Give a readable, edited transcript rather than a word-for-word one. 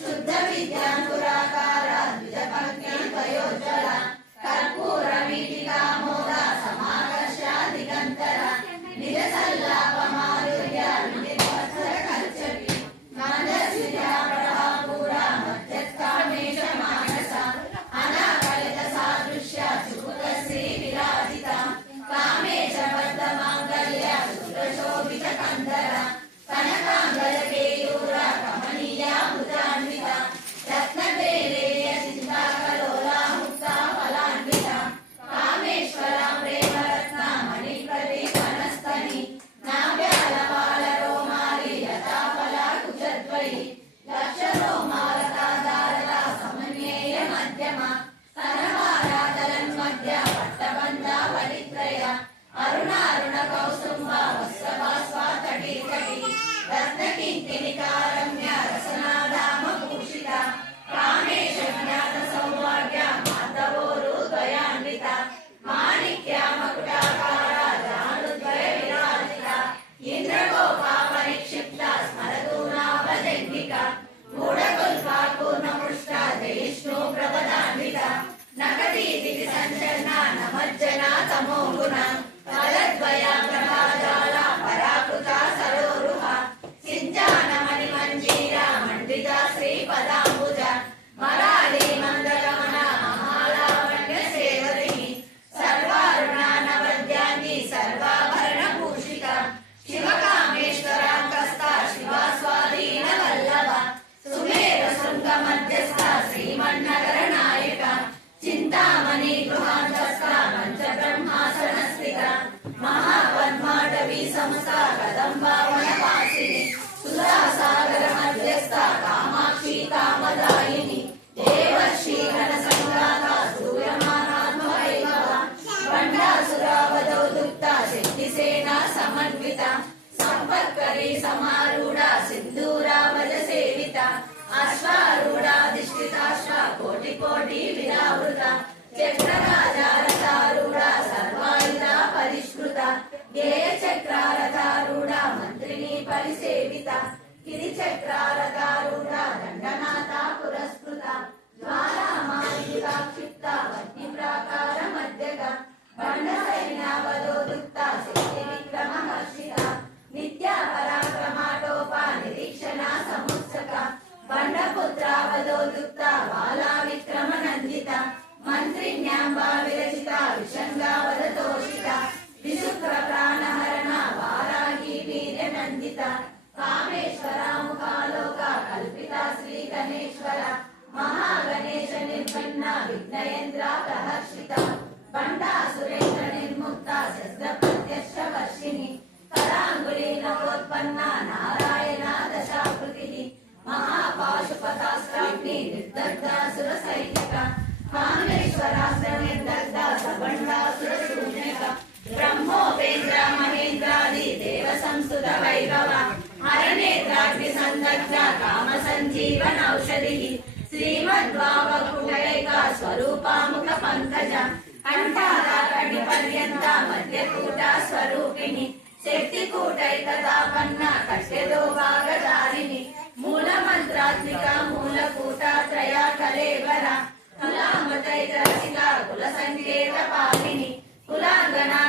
शुद्ध विद्यापुराकार द्विजपत्नी वयोज्वल कर्पूर वीटिका मोद समाकर्ष्य दिगंतर निज सल्लाप माधुर्य निर्वत्सर कल्चपि मानस्विता प्रभापूरा मध्यत्कामेश मानस अनाकलित सादृश्य सुकृतश्री विराजिता कामेश बद्ध मांगल्य शुक्रशोभित कंदर कनकांगल केयूर कमनीय मृतान्वित रत्नदेवेय चिंताकलोला मुक्ता फलान्वित कामेश्वर प्रेम रत्न मणिप्रति वनस्तनि नाभ्यालपाल रोमाली लताफला कुचद्वयी लक्ष रोमालता दारता समन्वय मध्यम स्तनभारातलन् मध्य पट्टबन्ध वलित्रय अरुणारुण कौसुम्ब वस्त्रभास्वा तटीतटी रत्नकिङ्किणिकारम्य रसनाधाम भूषिता कामेश ज्ञात सौभाग्य माधवोरु द्वयान्वित माणिक्य मकुटाकार जानुद्वय विराजिता इन्द्रगोपा परिक्षिप्ता स्मरतूना भजङ्गिका गूढकुल्पा पूर्णपुष्टा जयिष्णु प्रपदान्विता नकदीति संचरना नमज्जना तमोगुणा पदद्वया प्रभाजाला पराकृता सरोरुहा सिञ्चानमणि मञ्जीरा मण्डिता श्रीपदाम्बुज मराली मन्दगमना महालावण्य सेवरिणी सर्वारुणा नवद्याङ्गी सर्वाभरणभूषिता शिवकामेश्वराङ्कस्था शिवा स्वाधीन वल्लभ सुमेर शृङ्गमध्यस्था श्रीमन्नगर नायका चिंतामणि गृहांतस्था पंचब्रह्मासनस्थिता महापद्माटवी समस्ता कदम्बावनवासिनी सुधासागर मध्यस्था कामाक्षी कामदायिनी देवर्षि गणसंघाता सूर्यमानात्मवैभवा बण्डासुरावधौदुक्ता सिद्धिसेना समन्विता संपत्करी समारूढा सिन्दूरावज सेविता अश्वारूढाधिष्ठिताश्व कोटि कोटि विरावृता चक्रराजारथारूढा सर्वायुधा परिष्कृता गेय चक्रारथारूढा मंत्रिणी परिसेविता गिरिचक्रारथारूढा दण्डनाथा पुरस्कृता ज्वालामालिका क्षिप्ता वह्निप्राकार मध्यगा बण्डसैन्यावधोदुक्ता सिद्धिविक्रमहर्षिता नित्या पराक्रमाटोपा निरीक्षणा समुत्सका बण्डपुत्रावधोदुक्ता बाला विक्रमनन्दिता मन्त्रिण्याम्बा विरचिता विशङ्गावधतोषिता विशुक्रप्राणहरणा वाराही वीर्यनन्दिता कामेश्वरा मुखालोका कल्पिता श्रीगणेश्वरा महागणेश निर्भिन्ना विघ्नयेन्द्रा प्रहर्षिता बण्डासुरेन्द्र निर्मुक्ता शस्त्रप्रत्यक्ष वर्षिणी कराङ्गुली नवोत्पन्ना नारायणा दशाकृतिः महापाशुपतास्त्राग्नि निर्दग्धासुरसैनिका कामेश्वरास्त्र निर्दग्धा सबण्डासुरशून्यका ब्रह्मोपेन्द्र महेन्द्रादि देव संस्तुत वैभवा हरनेत्राग्नि संदग्धा कामसञ्जीवनौषधिः श्रीमद्भावकूटैका स्वरूपा मुख पंकज कंठाराकटिपर्यन्ता मध्यकूटा स्वरूपिणी शक्तिकूटैकतापन्ना कट्यदो भागधारिणी मूलमन्त्रात्मिका मूलकूटा त्रया कलेवरा कुलामतैकरसिका कुलसङ्केतपालिनी कुलाङ्गना